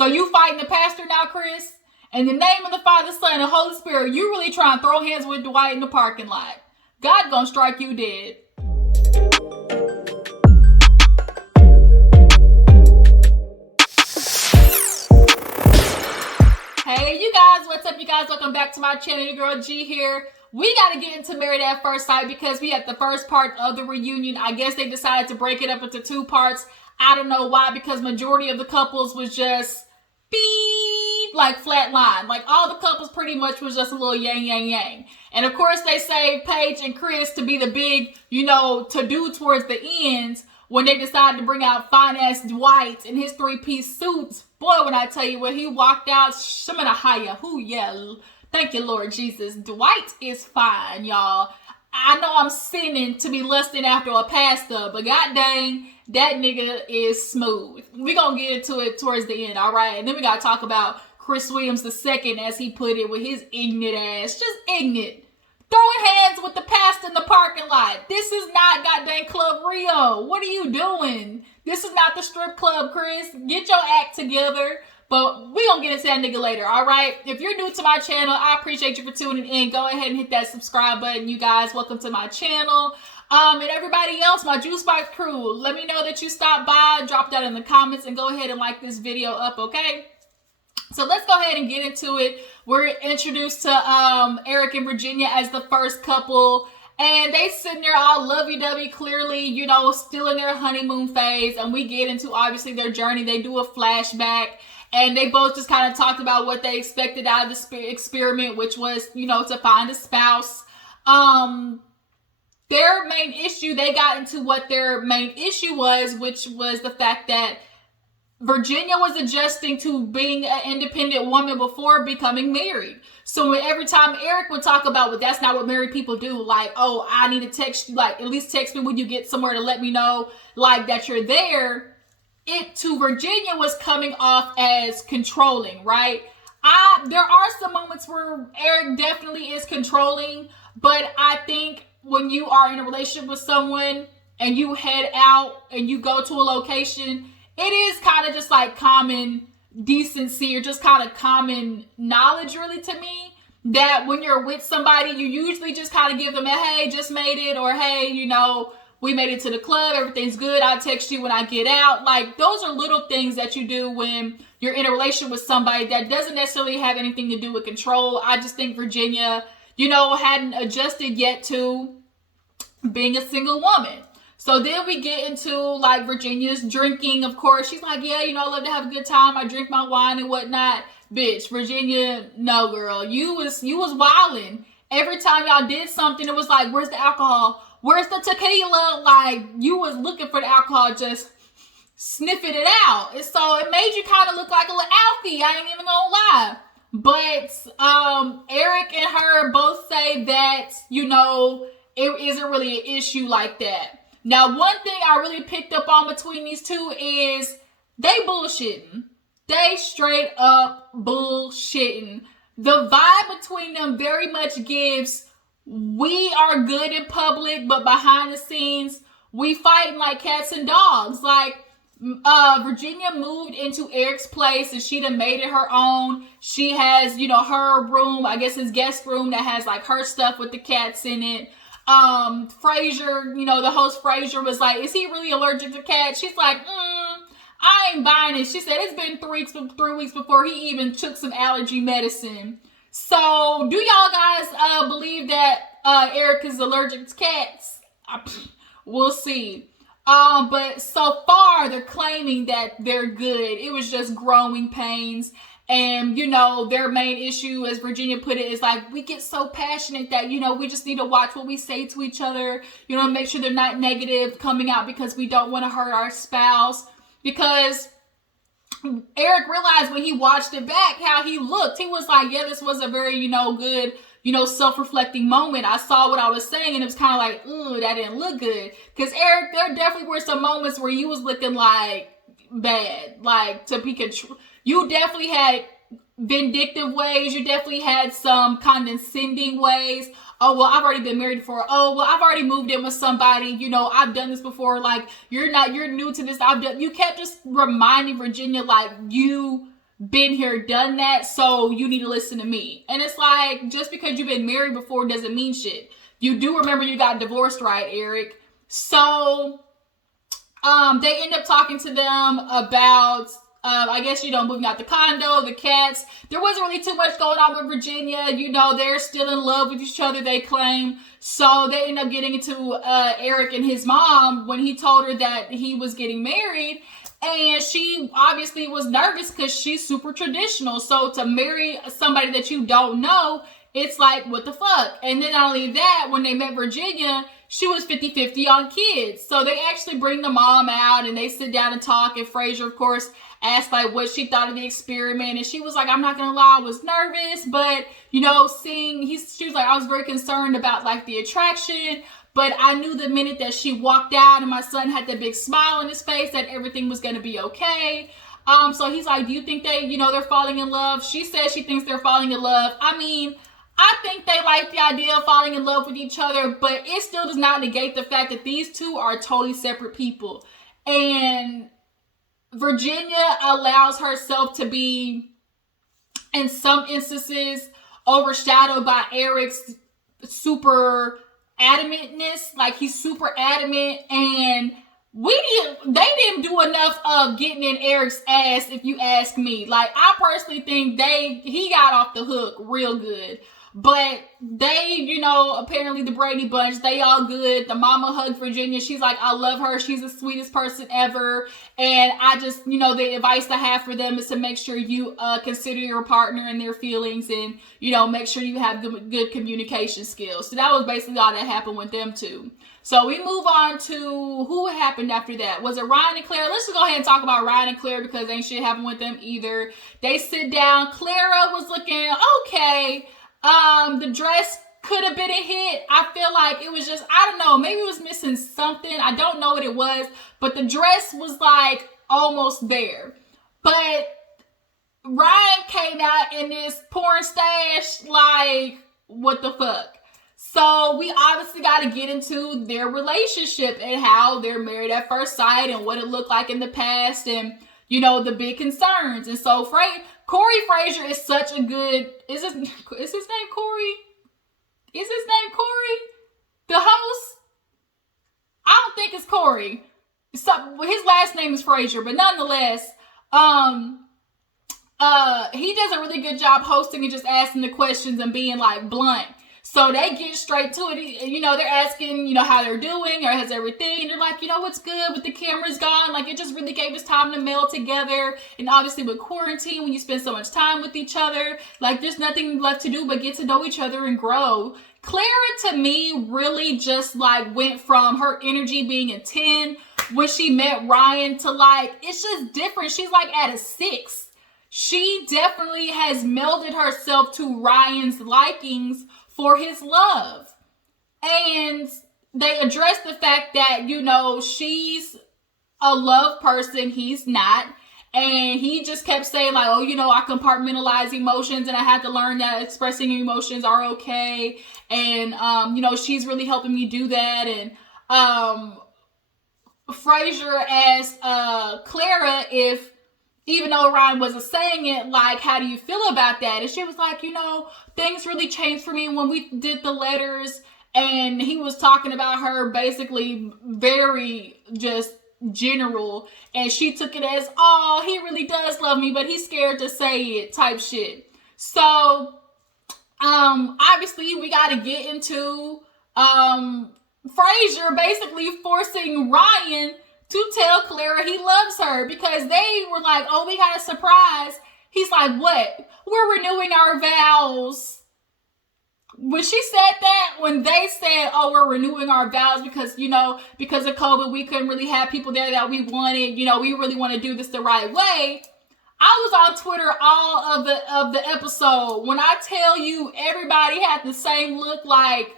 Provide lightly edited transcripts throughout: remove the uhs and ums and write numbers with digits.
So you fighting the pastor now, Chris? In the name of the Father, Son, and Holy Spirit, you really trying to throw hands with Dwight in the parking lot. God gonna strike you dead. Hey you guys, what's up you guys? Welcome back to my channel. Your girl G here. We got to get into Married at First Sight because we had the first part of the reunion. I guess they decided to break it up into two parts. I don't know why, because majority of the couples was just beep, like flat line. Like all the couples pretty much was just a little yang, yang, yang. And of course they say Paige and Chris to be the big, to do towards the ends when they decided to bring out fine-ass Dwight in his three-piece suits. Boy, when I tell you, when he walked out, Shamanahaya, thank you, Lord Jesus. Dwight is fine, y'all. I know I'm sinning to be lusting after a pastor, but god dang, that nigga is smooth. We're going to get into it towards the end, all right? And then we got to talk about Chris Williams II, as he put it, with his ignorant ass. Just ignorant. Throwing hands with the pastor in the parking lot. This is not goddamn Club Rio. What are you doing? This is not the strip club, Chris. Get your act together. But we gonna get into that nigga later, all right? If you're new to my channel, I appreciate you for tuning in. Go ahead and hit that subscribe button, you guys. Welcome to my channel. And everybody else, my Juice Box crew, let me know that you stopped by. Drop that in the comments and go ahead and like this video up, okay? So let's go ahead and get into it. We're introduced to Eric and Virginia as the first couple. And they sitting there all lovey-dovey, clearly, still in their honeymoon phase. And we get into, obviously, their journey. They do a flashback. And they both just kind of talked about what they expected out of the experiment, which was, to find a spouse. Their main issue, they got into what their main issue was, which was the fact that Virginia was adjusting to being an independent woman before becoming married. So every time Eric would talk about, well, that's not what married people do. Like, oh, I need to text you, like, at least text me when you get somewhere to let me know, like, that you're there. It, to Virginia, was coming off as controlling, right? There are some moments where Eric definitely is controlling, but I think when you are in a relationship with someone and you head out and you go to a location, it is kind of just like common decency or just kind of common knowledge, really, to me, that when you're with somebody, you usually just kind of give them a, hey, just made it, or hey, we made it to the club, everything's good, I'll text you when I get out. Like, those are little things that you do when you're in a relationship with somebody that doesn't necessarily have anything to do with control. I just think Virginia, hadn't adjusted yet to being a single woman. So then we get into, like, Virginia's drinking. Of course, she's like, yeah, I love to have a good time. I drink my wine and whatnot. Bitch, Virginia, no, girl. You was wilding. Every time y'all did something, it was like, where's the alcohol? Where's the tequila? Like, you was looking for the alcohol, just sniffing it out. And so it made you kind of look like a little Alfie. I ain't even gonna lie. But Eric and her both say that, it isn't really an issue like that. Now, one thing I really picked up on between these two is they bullshitting. They straight up bullshitting. The vibe between them very much gives, we are good in public, but behind the scenes, we fighting like cats and dogs. Like, Virginia moved into Eric's place and she done made it her own. She has, her room, I guess his guest room that has like her stuff with the cats in it. Frazier, the host Frazier was like, is he really allergic to cats? She's like, I ain't buying it. She said it's been 3 weeks before he even took some allergy medicine. So do y'all guys believe that Eric is allergic to cats? We'll see. But so far they're claiming that they're good. It was just growing pains. And, their main issue, as Virginia put it, is like, we get so passionate that, we just need to watch what we say to each other, make sure they're not negative coming out because we don't want to hurt our spouse. Because Eric realized when he watched it back how he looked. He was like, yeah, this was a very, good, self-reflecting moment. I saw what I was saying and it was kind of like, ooh, that didn't look good. Because Eric, there definitely were some moments where you was looking like bad, like to be control. You definitely had vindictive ways. You definitely had some condescending ways. Oh, well, I've already been married before. Oh, well, I've already moved in with somebody. I've done this before. Like, you're new to this. You kept just reminding Virginia, like, you been here, done that, so you need to listen to me. And it's like, just because you've been married before doesn't mean shit. You do remember you got divorced, right, Eric? So they end up talking to them about, I guess, moving out the condo, the cats. There wasn't really too much going on with Virginia. They're still in love with each other, they claim. So they end up getting into Eric and his mom when he told her that he was getting married. And she obviously was nervous because she's super traditional. So to marry somebody that you don't know, it's like, what the fuck? And then not only that, when they met Virginia, she was 50-50 on kids. So they actually bring the mom out and they sit down and talk. And Frasier, of course, asked like what she thought of the experiment. And she was like, I'm not going to lie, I was nervous. But, she was like, I was very concerned about like the attraction. But I knew the minute that she walked out and my son had that big smile on his face that everything was going to be okay. So he's like, do you think they're falling in love? She says she thinks they're falling in love. I mean, I think they like the idea of falling in love with each other, but it still does not negate the fact that these two are totally separate people. And Virginia allows herself to be, in some instances, overshadowed by Eric's super adamantness. Like, he's super adamant, and they didn't do enough of getting in Eric's ass, if you ask me. Like, I personally think he got off the hook real good. But they, apparently the Brady Bunch, they all good. The mama hugged Virginia. She's like, I love her. She's the sweetest person ever. And I just, the advice I have for them is to make sure you consider your partner and their feelings, and, make sure you have good communication skills. So that was basically all that happened with them two. So we move on to who happened after that. Was it Ryan and Clara? Let's just go ahead and talk about Ryan and Clara because ain't shit happened with them either. They sit down. Clara was looking okay. The dress could have been a hit. I feel like it was just, I don't know, maybe it was missing something. I don't know what it was, but the dress was like almost there. But Ryan came out in this porn stash, like, what the fuck? So we obviously got to get into their relationship and how they're married at first sight and what it looked like in the past and, the big concerns. And so Corey Frazier is such a good, is his name Corey? Is his name Corey? The host? I don't think it's Corey. His last name is Frazier, but nonetheless, he does a really good job hosting and just asking the questions and being like blunt. So they get straight to it. They're asking, how they're doing or has everything. And they're like, what's good with the cameras gone? Like, it just really gave us time to meld together. And obviously with quarantine, when you spend so much time with each other, like, there's nothing left to do but get to know each other and grow. Clara, to me, really just, like, went from her energy being a 10 when she met Ryan to, like, it's just different. She's, like, at a 6. She definitely has melded herself to Ryan's likings for his love. And they address the fact that, she's a love person, he's not. And he just kept saying like, I compartmentalize emotions and I had to learn that expressing emotions are okay. And, she's really helping me do that. And Frazier asked Clara if, even though Ryan wasn't saying it, like, how do you feel about that? And she was like, things really changed for me when we did the letters. And he was talking about her basically very just general. And she took it as, oh, he really does love me, but he's scared to say it type shit. So, obviously we got to get into Frazier basically forcing Ryan to tell Clara he loves her because they were like, oh, we got a surprise. He's like, what? We're renewing our vows. When she said that, when they said, oh, we're renewing our vows because, because of COVID, we couldn't really have people there that we wanted. We really want to do this the right way. I was on Twitter all of the episode. When I tell you everybody had the same look like,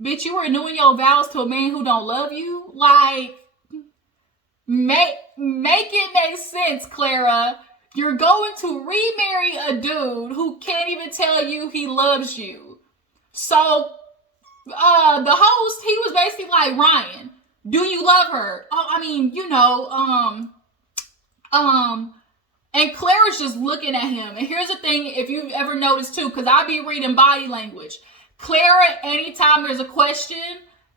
bitch, you renewing your vows to a man who don't love you? Like, Make it make sense, Clara. You're going to remarry a dude who can't even tell you he loves you. So, the host, he was basically like, Ryan, do you love her? Oh, I mean, And Clara's just looking at him. And here's the thing, if you've ever noticed too, because I be reading body language. Clara, anytime there's a question,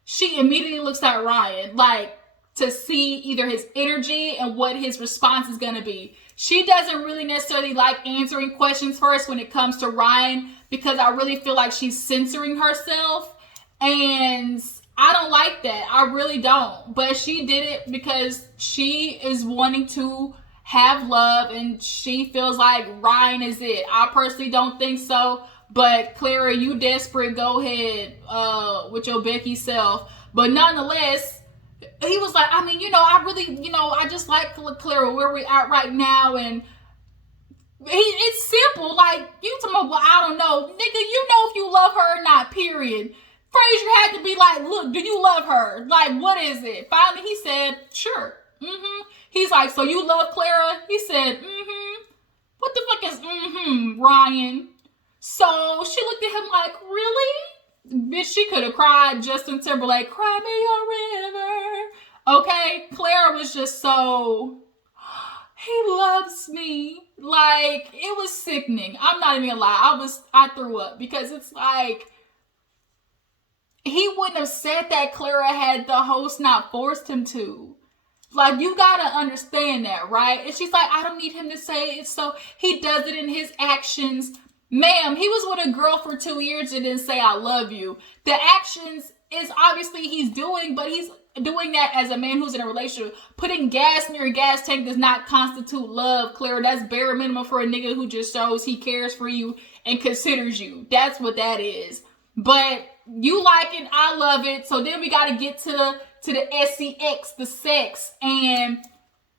she immediately looks at Ryan, like, to see either his energy and what his response is going to be. She doesn't really necessarily like answering questions first when it comes to Ryan, because I really feel like she's censoring herself. And I don't like that. I really don't. But she did it because she is wanting to have love, and she feels like Ryan is it. I personally don't think so. But Clara, you desperate, go ahead with your Becky self. But nonetheless, he was like, I mean, I really, I just like Clara where we're at right now. And it's simple. Like, you talking about, well, I don't know. Nigga, you know if you love her or not, period. Frazier had to be like, look, do you love her? Like, what is it? Finally, he said, sure. He's like, so you love Clara? He said, What the fuck is Ryan? So she looked at him like, really? Bitch, she could have cried Justin Timberlake, cry me a river. Okay, Clara was just so, he loves me. Like, it was sickening. I'm not even gonna lie. I threw up, because it's like, he wouldn't have said that, Clara, had the host not forced him to. Like, you gotta understand that, right? And she's like, I don't need him to say it, so he does it in his actions. Ma'am, he was with a girl for 2 years and didn't say I love you. The actions is obviously he's doing, but he's doing that as a man who's in a relationship. Putting gas near a gas tank does not constitute love, Clara. That's bare minimum for a nigga who just shows he cares for you and considers you. That's what that is. But you like it, I love it. So then we got to get to the sex, the sex. And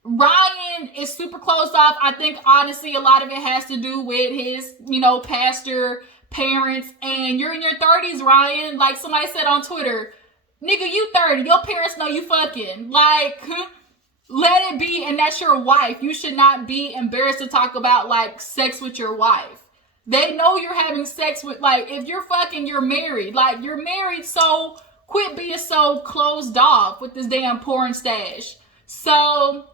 Ryan is super closed off. I think, honestly, a lot of it has to do with his, pastor parents. And you're in your 30s, Ryan. Like somebody said on Twitter, nigga, you 30. Your parents know you fucking. Like, let it be. And that's your wife. You should not be embarrassed to talk about, like, sex with your wife. They know you're having sex with, like, if you're fucking, you're married. Like, you're married, so quit being so closed off with this damn porn stash. So,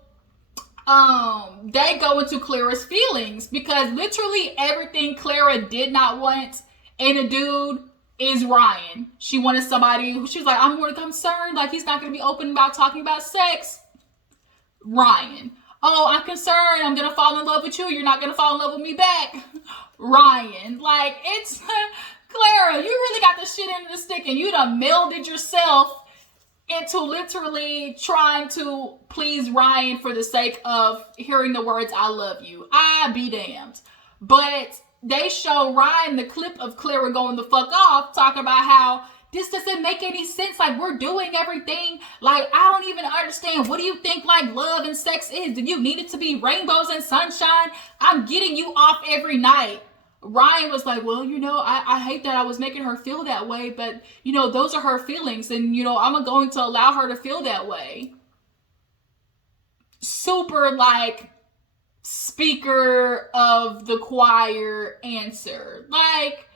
they go into Clara's feelings, because literally everything Clara did not want in a dude is Ryan. She wanted somebody who, she was like, I'm more concerned, like, he's not going to be open about talking about sex. Ryan. Oh, I'm concerned, I'm going to fall in love with you, you're not going to fall in love with me back. Ryan. Like, it's Clara, you really got the shit into the stick, and you done melded yourself into literally trying to please Ryan for the sake of hearing the words, I love you. I be damned. But they show Ryan the clip of Clara going the fuck off, talking about how this doesn't make any sense. Like, we're doing everything. Like, I don't even understand. What do you think, like, love and sex is? Do you need it to be rainbows and sunshine? I'm getting you off every night. Ryan was like, well, I hate that I was making her feel that way, but, those are her feelings, and, I'm going to allow her to feel that way. Super, like, speaker of the choir answer. Like,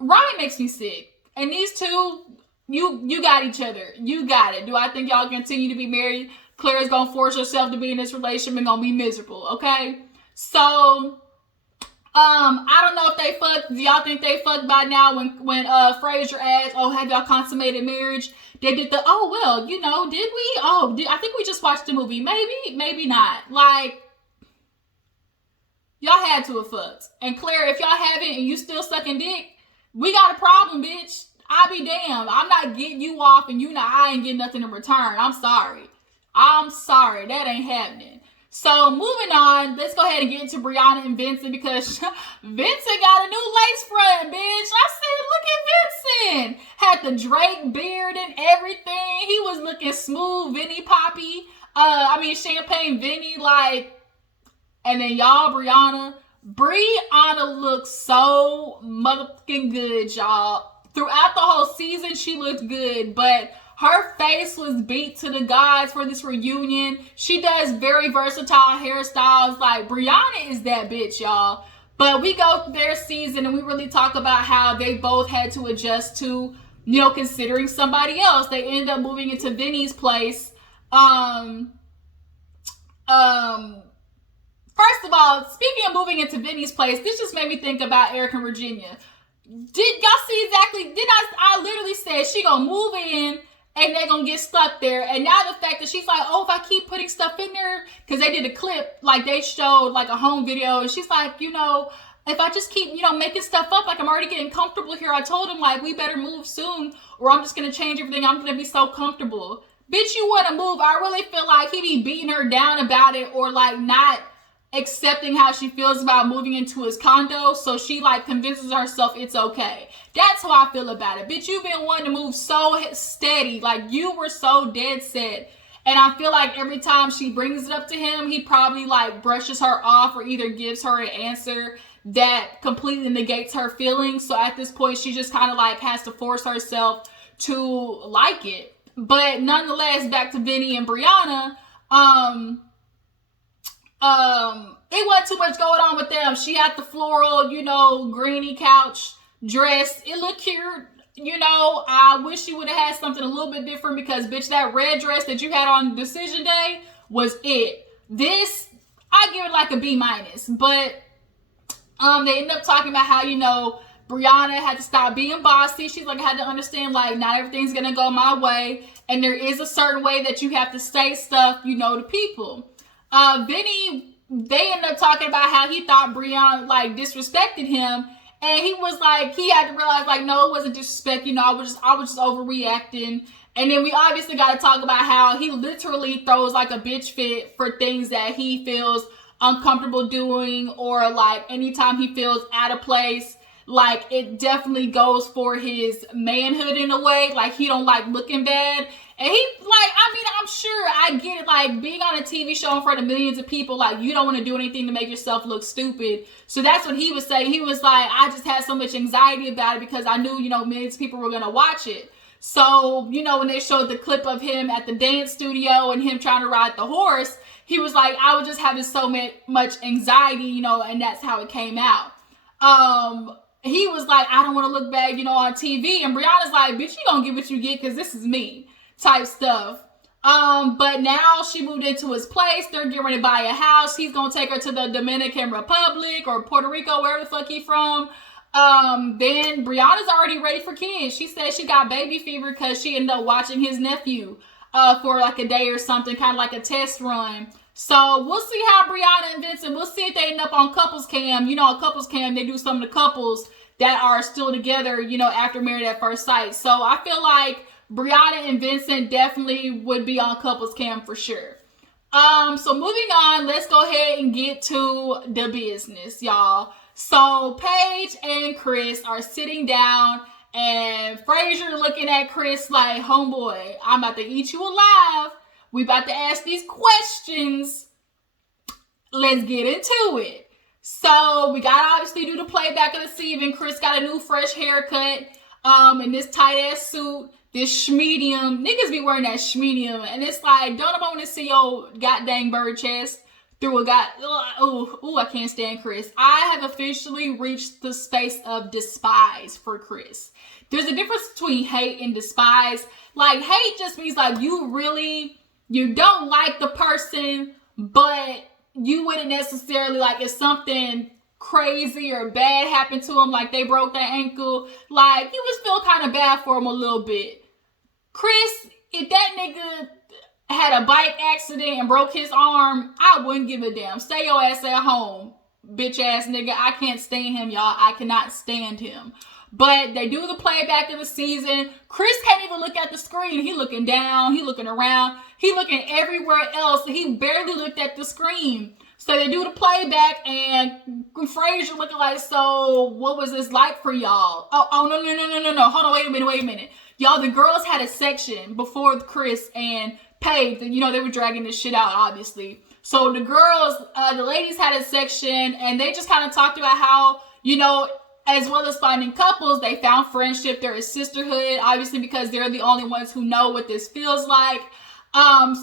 Ryan makes me sick. And these two, you got each other. You got it. Do I think y'all continue to be married? Clara's going to force herself to be in this relationship and going to be miserable, okay? So, I don't know if they fucked. Do y'all think they fucked by now? When Frazier asked, oh, have y'all consummated marriage? They did the, oh, well, did we? Oh, I think we just watched the movie. Maybe not. Like, y'all had to have fucked. And Clara, if y'all haven't and you still sucking dick, we got a problem, bitch. I be damned. I'm not getting you off, and I ain't getting nothing in return. I'm sorry. That ain't happening. So, moving on, let's go ahead and get into Brianna and Vincent, because Vincent got a new lace front, bitch. I said, look at Vincent. Had the Drake beard and everything. He was looking smooth, Vinny Poppy. Champagne Vinny, like, and then y'all, Brianna looks so motherfucking good, y'all. Throughout the whole season, she looked good, but her face was beat to the gods for this reunion. She does very versatile hairstyles. Like, Brianna is that bitch, y'all. But we go through their season and we really talk about how they both had to adjust to, considering somebody else. They ended up moving into Vinny's place. First of all, speaking of moving into Vinny's place, this just made me think about Eric and Virginia. Did y'all see exactly? I literally said she gonna move in and they gonna get stuck there. And now the fact that she's like, oh, if I keep putting stuff in there, because they did a clip, like they showed like a home video, and she's like, you know, if I just keep, you know, making stuff up, like I'm already getting comfortable here. I told him like we better move soon, or I'm just gonna change everything. I'm gonna be so comfortable. Bitch, you wanna move? I really feel like he be beating her down about it, or like not accepting how she feels about moving into his condo, so she like convinces herself it's okay. That's how I feel about it. Bitch, you've been wanting to move so steady, like you were so dead set, and I feel like every time she brings it up to him, he probably like brushes her off or either gives her an answer that completely negates her feelings. So at this point, she just kind of like has to force herself to like it. But nonetheless, back to Vinny and Brianna, it wasn't too much going on with them. She had the floral, you know, greeny couch dress. It looked cute. You know, I wish she would have had something a little bit different because, bitch, that red dress that you had on decision day was it. This, I give it like a B-. But they ended up talking about how, you know, Brianna had to stop being bossy. She's like, I had to understand, like, not everything's going to go my way. And there is a certain way that you have to say stuff, you know, to people. Vinny, they ended up talking about how he thought Brianna, like, disrespected him. And he was like, he had to realize, like, no, it wasn't disrespect. You know, I was just overreacting. And then we obviously got to talk about how he literally throws, like, a bitch fit for things that he feels uncomfortable doing, or, like, anytime he feels out of place. Like, it definitely goes for his manhood in a way. Like, he don't like looking bad. And he, like, I mean, I'm sure I get it. Like, being on a TV show in front of millions of people, like, you don't want to do anything to make yourself look stupid. So that's what he was saying. He was like, I just had so much anxiety about it because I knew, you know, millions of people were going to watch it. So, you know, when they showed the clip of him at the dance studio and him trying to ride the horse, he was like, I was just having so much anxiety, you know, and that's how it came out. He was like, I don't want to look bad, you know, on TV. And Brianna's like, bitch, you gonna get what you get because this is me type stuff. But now she moved into his place. They're getting ready to buy a house. He's gonna take her to the Dominican Republic or Puerto Rico, wherever the fuck he from. Then Brianna's already ready for kids. She said she got baby fever because she ended up watching his nephew for like a day or something, kind of like a test run. So we'll see how Brianna and Vincent, we'll see if they end up on couples cam. You know, on couples cam, they do some of the couples that are still together, you know, after Married at First Sight. So I feel like Brianna and Vincent definitely would be on couples cam for sure. So moving on, let's go ahead and get to the business, y'all. So Paige and Chris are sitting down, and Frazier looking at Chris like, homeboy, I'm about to eat you alive. We about to ask these questions. Let's get into it. So we gotta obviously do the playback of the scene. Chris got a new fresh haircut, in this tight ass suit, this schmedium. Niggas be wearing that schmedium, and it's like, don't nobody want to see your goddamn bird chest through a I can't stand Chris. I have officially reached the space of despise for Chris. There's a difference between hate and despise. Like, hate just means like you don't like the person, but you wouldn't necessarily, like, if something crazy or bad happened to them, like they broke their ankle, like, you would feel kind of bad for them a little bit. Chris, if that nigga had a bike accident and broke his arm, I wouldn't give a damn. Stay your ass at home, bitch ass nigga. I can't stand him, y'all. I cannot stand him. But they do the playback of the season. Chris can't even look at the screen. He looking down. He looking around. He looking everywhere else. He barely looked at the screen. So they do the playback, and Frazier looking like, so what was this like for y'all? Oh, no. Hold on, wait a minute. Y'all, the girls had a section before Chris and Paige. You know, they were dragging this shit out, obviously. So the girls, the ladies had a section, and they just kind of talked about how, you know, as well as finding couples, they found friendship. There is sisterhood, obviously, because they're the only ones who know what this feels like.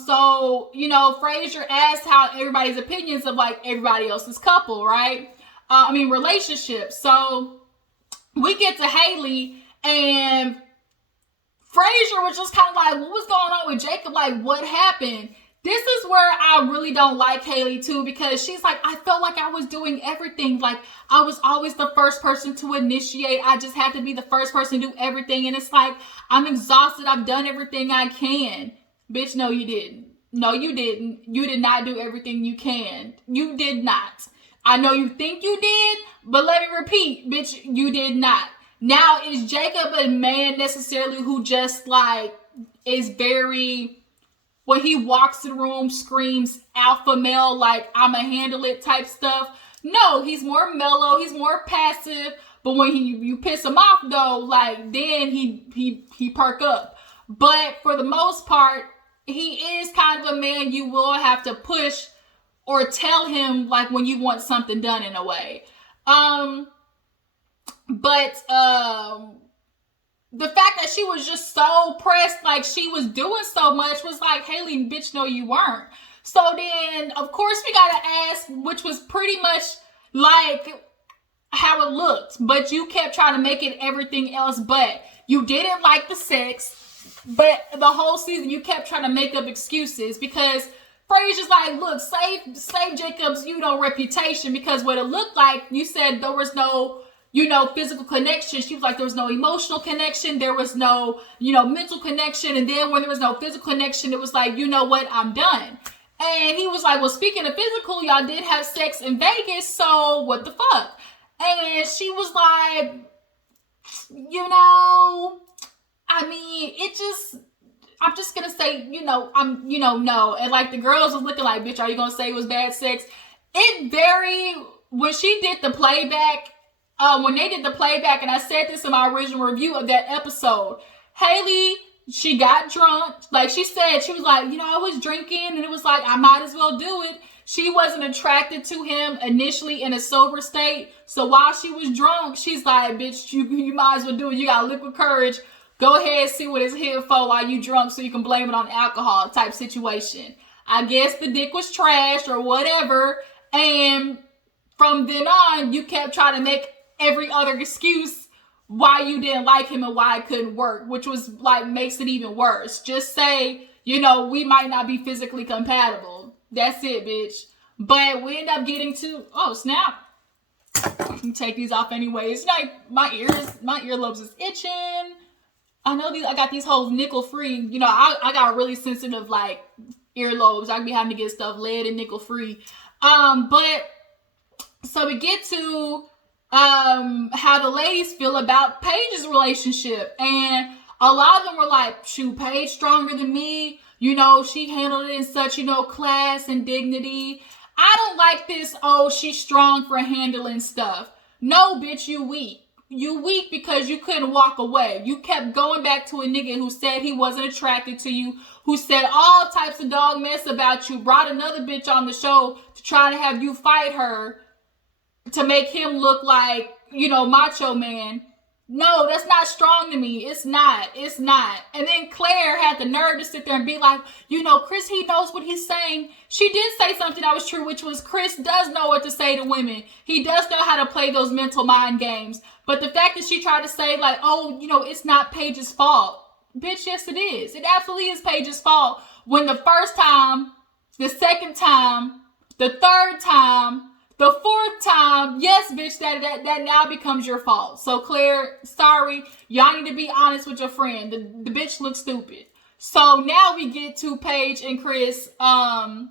So, you know, Frazier asked how everybody's opinions of, like, everybody else's couple, right? Relationship. So we get to Haley, and Frazier was just kind of like, what was going on with Jacob? Like, what happened? Then this is where I really don't like Haley too, because she's like, I felt like I was doing everything. Like, I was always the first person to initiate. I just had to be the first person to do everything. And it's like, I'm exhausted. I've done everything I can. Bitch, no, you didn't. No, you didn't. You did not do everything you can. You did not. I know you think you did, but let me repeat, bitch, you did not. Now, is Jacob a man necessarily who just like is very, when he walks in the room, screams alpha male, like I'ma handle it type stuff? No, he's more mellow, he's more passive, but when you piss him off though, like then he perk up. But for the most part, he is kind of a man you will have to push or tell him like when you want something done in a way. But the fact that she was just so pressed, like she was doing so much, was like, Haley, bitch, no, you weren't. So then, of course, we gotta ask, which was pretty much like how it looked, but you kept trying to make it everything else. But you didn't like the sex, but the whole season you kept trying to make up excuses because Fraser's like, look, save Jacob's, reputation, because what it looked like, you said there was no, physical connection. She was like, there was no emotional connection. There was no, mental connection. And then when there was no physical connection, it was like, you know what? I'm done. And he was like, well, speaking of physical, y'all did have sex in Vegas. So what the fuck? And she was like, I'm just going to say, no. And like the girls was looking like, bitch, are you going to say it was bad sex? When she did the playback, when they did the playback, and I said this in my original review of that episode, Haley, she got drunk. Like she said, she was like, I was drinking and it was like, I might as well do it. She wasn't attracted to him initially in a sober state. So while she was drunk, she's like, bitch, you might as well do it. You got liquid courage. Go ahead, see what it's here for while you drunk so you can blame it on alcohol type situation. I guess the dick was trashed or whatever. And from then on, you kept trying to make every other excuse why you didn't like him and why it couldn't work, which was like, makes it even worse. Just say, we might not be physically compatible. That's it, bitch. But we end up getting to, oh, snap. I can take these off anyways. Like, my earlobes is itching. I know I got these hoes nickel free. I got really sensitive like earlobes. I can be having to get stuff lead and nickel free. But so we get to how the ladies feel about Paige's relationship, and a lot of them were like, shoot, Paige stronger than me. She handled it in such, class and dignity. I don't like this, oh, she's strong for handling stuff. No, bitch, you weak. You weak because you couldn't walk away. You kept going back to a nigga who said he wasn't attracted to you, who said all types of dog mess about you, brought another bitch on the show to try to have you fight her to make him look like, macho man. No, that's not strong to me. It's not. And then Claire had the nerve to sit there and be like, Chris, he knows what he's saying. She did say something that was true, which was Chris does know what to say to women. He does know how to play those mental mind games. But the fact that she tried to say like, oh, it's not Paige's fault. Bitch, yes, it is. It absolutely is Paige's fault. When the first time, the second time, the third time, the fourth time, yes, bitch, that now becomes your fault. So, Claire, sorry. Y'all need to be honest with your friend. The bitch looks stupid. So, now we get to Paige and Chris, their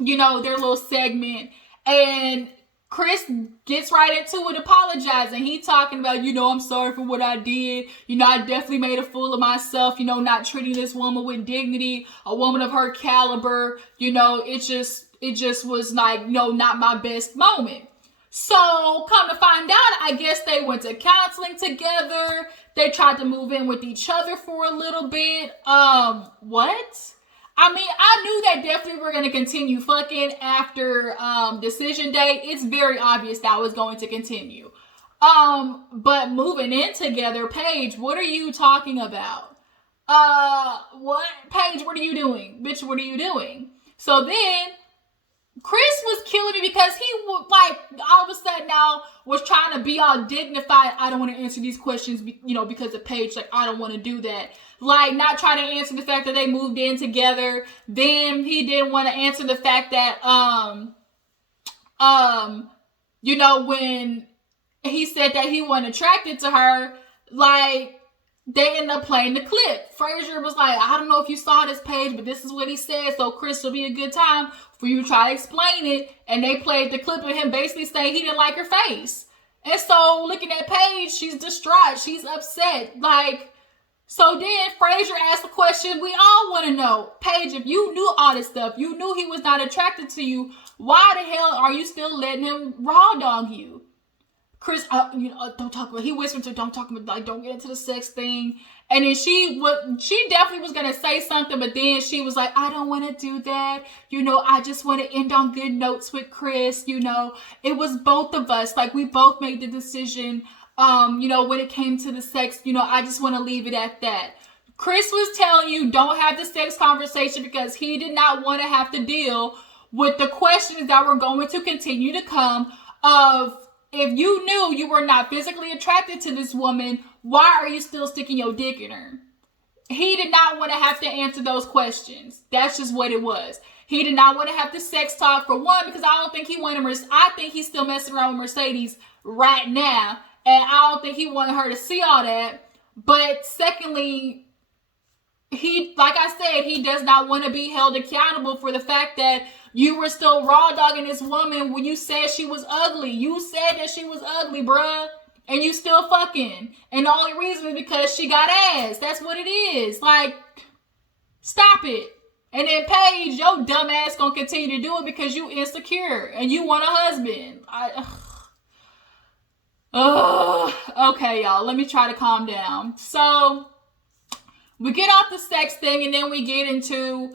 little segment. And Chris gets right into it, apologizing. He talking about, I'm sorry for what I did. I definitely made a fool of myself, not treating this woman with dignity, a woman of her caliber. It just was like, not my best moment. So come to find out, I guess they went to counseling together. They tried to move in with each other for a little bit. What? I mean, I knew that definitely we're going to continue fucking after decision day. It's very obvious that was going to continue. But moving in together, Paige, what are you talking about? What? Paige, what are you doing? Bitch, what are you doing? So then Chris was killing me because he would like all of a sudden now was trying to be all dignified. I don't want to answer these questions, because of Paige. Like, I don't want to do that. Like, not trying to answer the fact that they moved in together. Then he didn't want to answer the fact that, when he said that he wasn't attracted to her, like, they ended up playing the clip. Frazier was like, I don't know if you saw this, Paige, but this is what he said, so Chris, will be a good time for you to try to explain it. And they played the clip of him basically saying he didn't like her face. And so, looking at Paige, she's distraught. She's upset. Like, so then Frazier asked the question we all want to know. Paige, if you knew all this stuff, you knew he was not attracted to you, why the hell are you still letting him raw dog you? Chris, don't talk about, he whispered to her, don't talk about, like, don't get into the sex thing. And then she definitely was going to say something, but then she was like, I don't want to do that. I just want to end on good notes with Chris. It was both of us. Like, we both made the decision, when it came to the sex, I just want to leave it at that. Chris was telling you, don't have the sex conversation because he did not want to have to deal with the questions that were going to continue to come of, if you knew you were not physically attracted to this woman, why are you still sticking your dick in her? He did not want to have to answer those questions. That's just what it was. He did not want to have the sex talk, for one, because I don't think he wanted I think he's still messing around with Mercedes right now. And I don't think he wanted her to see all that. But secondly, like I said, he does not want to be held accountable for the fact that you were still raw dogging this woman when you said she was ugly. You said that she was ugly, bruh. And you still fucking. And the only reason is because she got ass. That's what it is. Like, stop it. And then Paige, your dumb ass gonna continue to do it because you insecure and you want a husband. Okay, y'all. Let me try to calm down. So, we get off the sex thing and then we get into,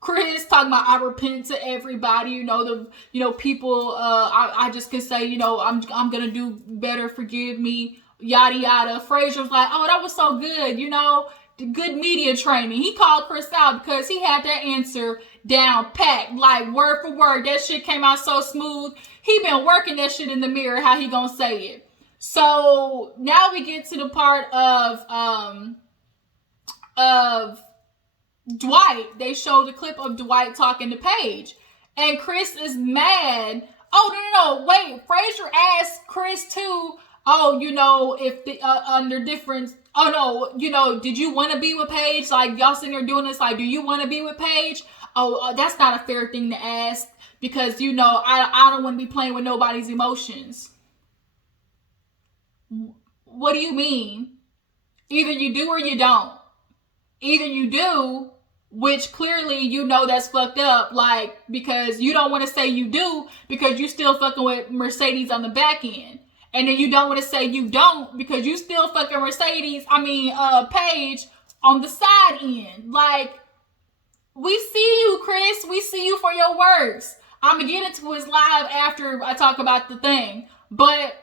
Chris talking about I repent to everybody, people, I just could say, I'm going to do better, forgive me, yada, yada. Frazier was like, oh, that was so good, good media training. He called Chris out because he had that answer down pat, like word for word. That shit came out so smooth. He been working that shit in the mirror, how he gonna say it. So now we get to the part of Dwight. They show the clip of Dwight talking to Paige. And Chris is mad. Oh, no, wait. Frazier asked Chris too, if the, under different, did you want to be with Paige? Like, y'all sitting there doing this, like, do you want to be with Paige? That's not a fair thing to ask because, I don't want to be playing with nobody's emotions. What do you mean? Either you do or you don't. Either you do, which clearly that's fucked up, like, because you don't want to say you do because you still fucking with Mercedes on the back end. And then you don't want to say you don't because you still fucking Paige on the side end. Like, we see you, Chris. We see you for your works. I'm going to get into his live after I talk about the thing. But,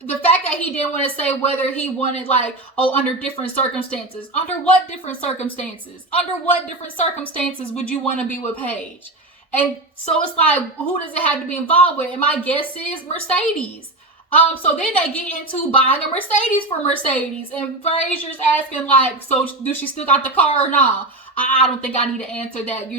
the fact that he didn't want to say whether he wanted, like, under different circumstances. Under what different circumstances? Under what different circumstances would you want to be with Paige? And so it's like, who does it have to be involved with? And my guess is Mercedes. So then they get into buying a Mercedes for Mercedes. And Frazier's asking, like, so do she still got the car or not? I don't think I need to answer that.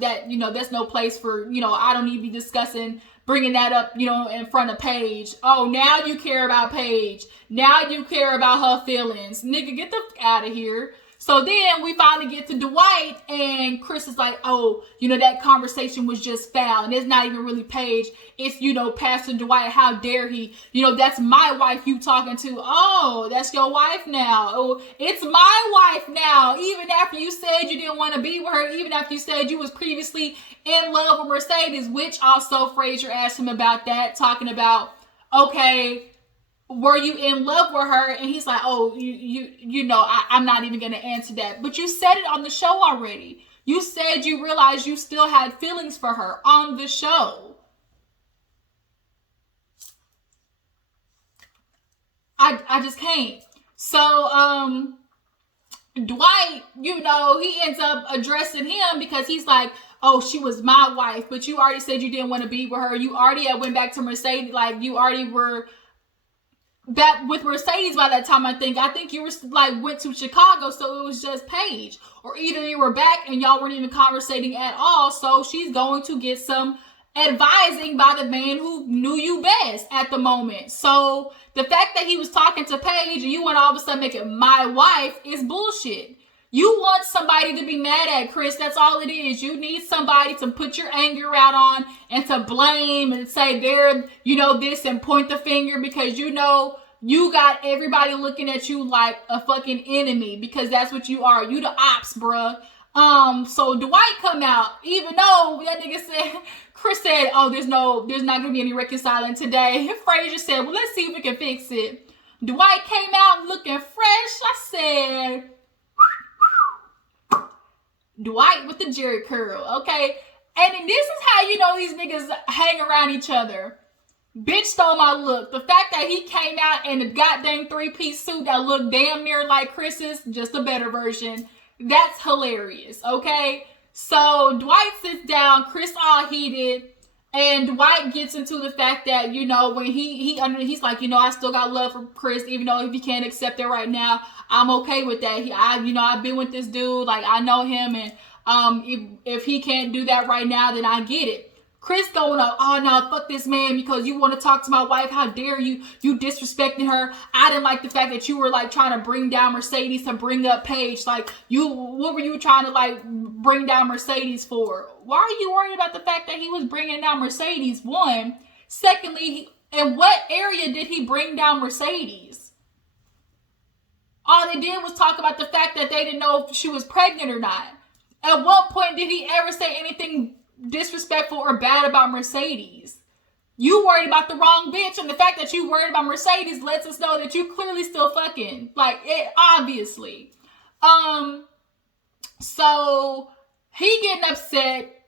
That's no place for, I don't need to be discussing bringing that up, in front of Paige. Oh, now you care about Paige. Now you care about her feelings. Nigga, get the fuck out of here. So then we finally get to Dwight and Chris is like, oh, that conversation was just foul. And it's not even really Paige. It's, Pastor Dwight. How dare he? That's my wife you talking to. Oh, that's your wife now. Oh, it's my wife now. Even after you said you didn't want to be with her. Even after you said you was previously in love with Mercedes, which also Frazier asked him about that, talking about, okay, were you in love with her? And he's like, oh, I'm not even going to answer that. But you said it on the show already. You said you realized you still had feelings for her on the show. I just can't. So, Dwight, he ends up addressing him because he's like, oh, she was my wife, but you already said you didn't want to be with her. You already had went back to Mercedes, like you already were back with Mercedes by that time. I think you were like went to Chicago, so it was just Paige, or either you were back and y'all weren't even conversating at all. So she's going to get some advising by the man who knew you best at the moment. So the fact that he was talking to Paige and you want to all of a sudden make it my wife is bullshit. You want somebody to be mad at, Chris. That's all it is. You need somebody to put your anger out on and to blame and say they're, this and point the finger, because you got everybody looking at you like a fucking enemy, because that's what you are. You the ops, bruh. So Dwight come out, even though that nigga said, Chris said, oh, there's not gonna be any reconciling today. Frazier said, well, let's see if we can fix it. Dwight came out looking fresh. I said, Dwight with the jerry curl, okay? And this is how you know these niggas hang around each other. Bitch stole my look. The fact that he came out in a goddamn 3-piece suit that looked damn near like Chris's, just a better version. That's hilarious, okay? So Dwight sits down, Chris all heated, and Dwight gets into the fact that, when he's like, I still got love for Chris, even though if he can't accept it right now, I'm okay with that. I've been with this dude, like I know him, and if he can't do that right now, then I get it. Chris going up, oh no, fuck this man because you want to talk to my wife. How dare you? You disrespecting her. I didn't like the fact that you were like trying to bring down Mercedes to bring up Paige. Like what were you trying to like bring down Mercedes for? Why are you worried about the fact that he was bringing down Mercedes? One. Secondly, in what area did he bring down Mercedes? All they did was talk about the fact that they didn't know if she was pregnant or not. At what point did he ever say anything disrespectful or bad about Mercedes? You worried about the wrong bitch, and the fact that you worried about Mercedes lets us know that you clearly still fucking, like, it obviously. So he getting upset,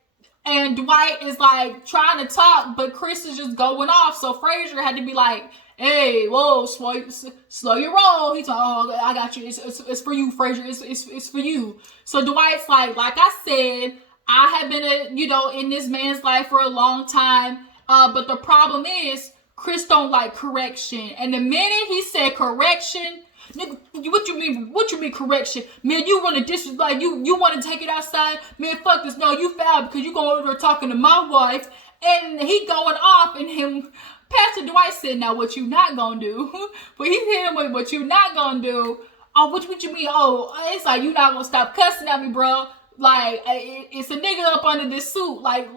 and Dwight is like trying to talk, but Chris is just going off. So Frazier had to be like, hey, whoa, slow your roll. He's like, oh, I got you. It's for you, Frazier. It's for you. So Dwight's like I said, I have been in this man's life for a long time. But the problem is Chris don't like correction. And the minute he said correction, nigga, what you mean correction? Man, you want to like you want to take it outside? Man, fuck this. No, you foul because you going over there talking to my wife. And he going off, and him, Pastor Dwight said, now what you not gonna do? But he hit him with what you not gonna do. Oh, what you mean? Oh, it's like you not gonna stop cussing at me, bro. Like, it's a nigga up under this suit. Like,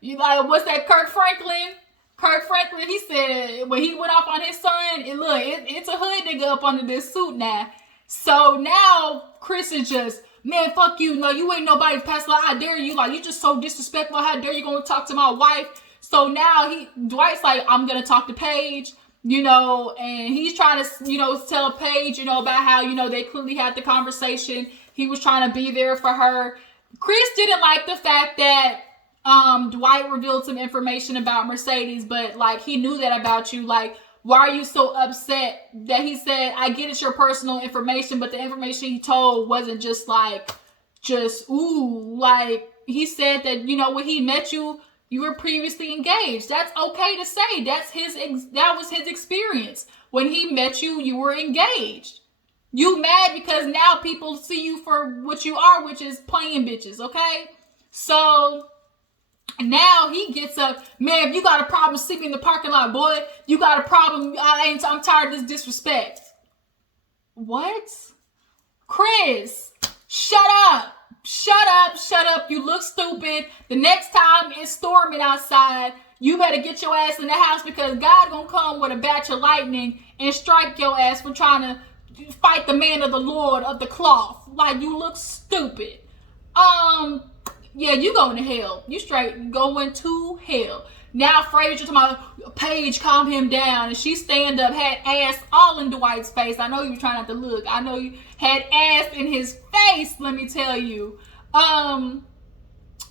you like, what's that, Kirk Franklin? Kirk Franklin, he said, when he went off on his son, it's a hood nigga up under this suit now. So now, Chris is just, man, fuck you. No, you ain't nobody's pastor. Like, how dare you? Like, you just so disrespectful. How dare you gonna talk to my wife? So now, Dwight's like, I'm gonna talk to Paige, and he's trying to, tell Paige, about how, they clearly had the conversation. He was trying to be there for her. Chris didn't like the fact that Dwight revealed some information about Mercedes, but like he knew that about you. Like, why are you so upset that he said, I get it's your personal information, but the information he told wasn't just ooh, like he said that, when he met you, you were previously engaged. That's okay to say. That was his experience. When he met you, you were engaged. You mad because now people see you for what you are, which is playing bitches, okay? So now he gets up, man, if you got a problem sleeping in the parking lot, boy, you got a problem. I'm tired of this disrespect. What? Chris, shut up. Shut up. You look stupid. The next time it's storming outside, you better get your ass in the house because God gonna come with a batch of lightning and strike your ass for trying to fight the man of the Lord of the cloth. Like, you look stupid. Yeah, you going to hell. You straight going to hell. Now Frazier talking about Paige, calm him down, and she stand up, had ass all in Dwight's face. I know you were trying not to look. I know you had ass in his face, let me tell you.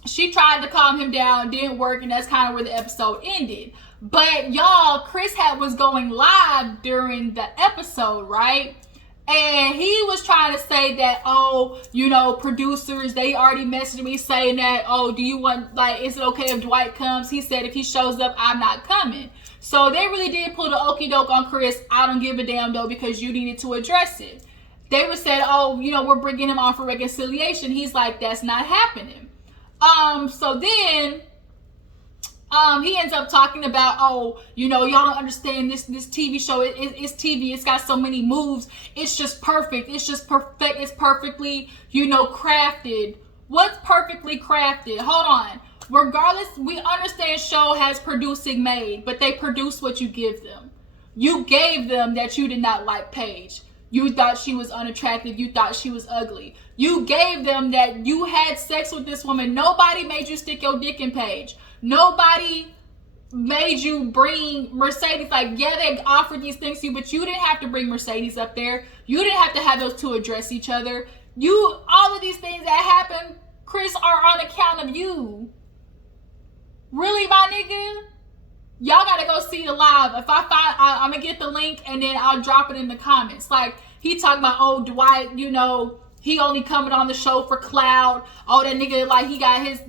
She tried to calm him down, didn't work, and that's kind of where the episode ended. But y'all, Chris was going live during the episode, right? And he was trying to say that, oh, you know, producers, they already messaged me saying that, oh, do you want, like, is it okay if Dwight comes? He said if he shows up, I'm not coming. So they really did pull the okie doke on Chris. I don't give a damn, though, because you needed to address it. They were said, oh, you know, we're bringing him on for reconciliation. He's like, that's not happening. So then he ends up talking about, oh, you know, y'all don't understand this TV show. It's TV. It's got so many moves. It's just perfect. It's just perfect. It's perfectly, you know, crafted. What's perfectly crafted? Hold on. Regardless, we understand show has producing made, but they produce what you give them. You gave them that you did not like Paige. You thought she was unattractive. You thought she was ugly. You gave them that you had sex with this woman. Nobody made you stick your dick in Paige. Nobody made you bring Mercedes. Like, yeah, they offered these things to you, but you didn't have to bring Mercedes up there. You didn't have to have those two address each other. All of these things that happen, Chris, are on account of you. Really, my nigga? Y'all gotta go see the live. If I find, I'm gonna get the link and then I'll drop it in the comments. Like, he talking about, oh, Dwight, you know, he only coming on the show for clout. Oh, that nigga, like, he got his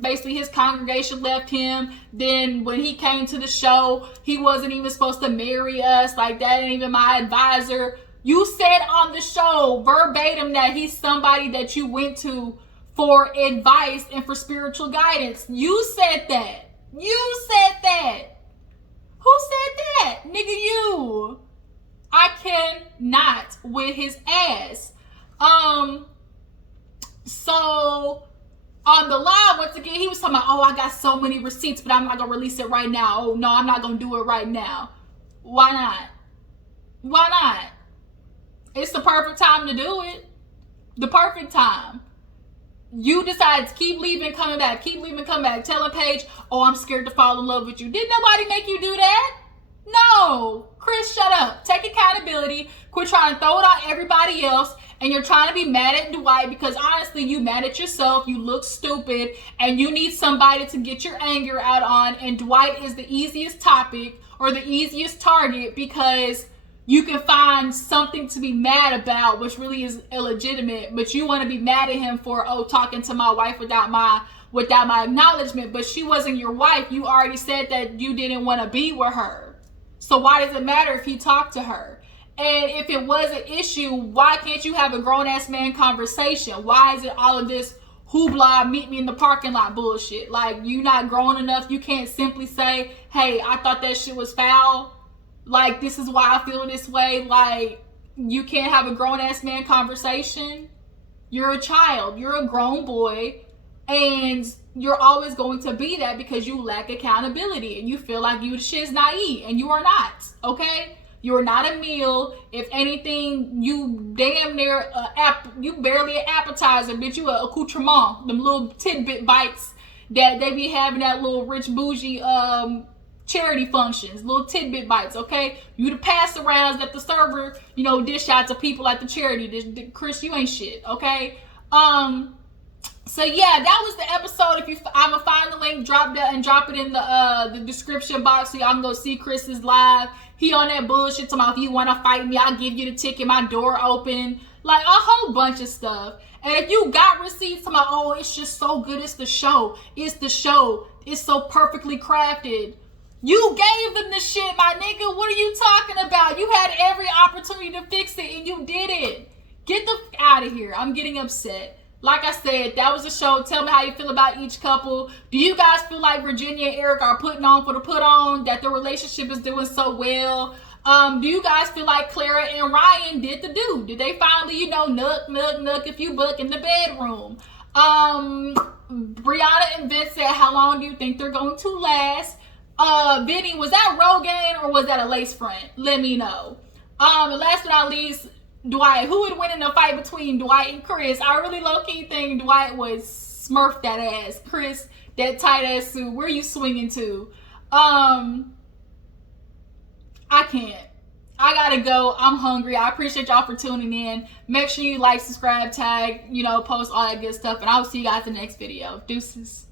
basically his congregation left him. Then when he came to the show, he wasn't even supposed to marry us. Like, that ain't even my advisor. You said on the show verbatim that he's somebody that you went to for advice and for spiritual guidance. You said that. You said that. Who said that? Nigga, you. I cannot with his ass. So on the live, once again, he was talking about, oh, I got so many receipts, but I'm not gonna release it right now. Oh no, I'm not gonna do it right now. Why not? Why not? It's the perfect time to do it. The perfect time. You decide to keep leaving, coming back, keep leaving, coming back, telling Paige, oh, I'm scared to fall in love with you. Did nobody make you do that? No. Chris, shut up. Take accountability. Quit trying to throw it on everybody else. And you're trying to be mad at Dwight because honestly, you mad at yourself. You look stupid and you need somebody to get your anger out on. And Dwight is the easiest topic or the easiest target because you can find something to be mad about, which really is illegitimate, but you want to be mad at him for, oh, talking to my wife without my acknowledgement, but she wasn't your wife. You already said that you didn't want to be with her. So why does it matter if he talked to her? And if it was an issue, why can't you have a grown-ass man conversation? Why is it all of this hoopla, meet me in the parking lot bullshit? Like, you not grown enough, you can't simply say, hey, I thought that shit was foul. Like, this is why I feel this way. Like, you can't have a grown-ass man conversation. You're a child. You're a grown boy. And you're always going to be that because you lack accountability. And you feel like you shit's naive. And you are not. Okay? You are not a meal. If anything, you damn near, you barely an appetizer. Bitch, you a accoutrement. Them little tidbit bites that they be having that little rich bougie, charity functions, little tidbit bites, okay? You the pass arounds that the server, you know, dish out to people at the charity. Chris, you ain't shit, okay? So yeah, that was the episode. I'm gonna find the link, drop it in the description box so y'all can go see Chris's live. He on that bullshit talking about, if you wanna fight me, I'll give you the ticket, my door open, like a whole bunch of stuff. And if you got receipts talking about, oh, it's just so good, it's the show, it's so perfectly crafted. You gave them the shit, my nigga. What are you talking about? You had every opportunity to fix it and you didn't. Get the f out of here. I'm getting upset. Like I said, that was a show. Tell me how you feel about each couple. Do you guys feel like Virginia and Eric are putting on for the put on, that the relationship is doing so well? Do you guys feel like Clara and Ryan did the do? Did they finally, you know, nook if you book in the bedroom? Brianna and Vincent, how long do you think they're going to last? Vinny, was that Rogaine or was that a lace front? Let me know. And last but not least, Dwight. Who would win in a fight between Dwight and Chris? I really low-key think Dwight would smurf that ass. Chris, that tight ass suit, where you swinging to? I can't. I gotta go. I'm hungry. I appreciate y'all for tuning in. Make sure you like, subscribe, tag, you know, post all that good stuff. And I will see you guys in the next video. Deuces.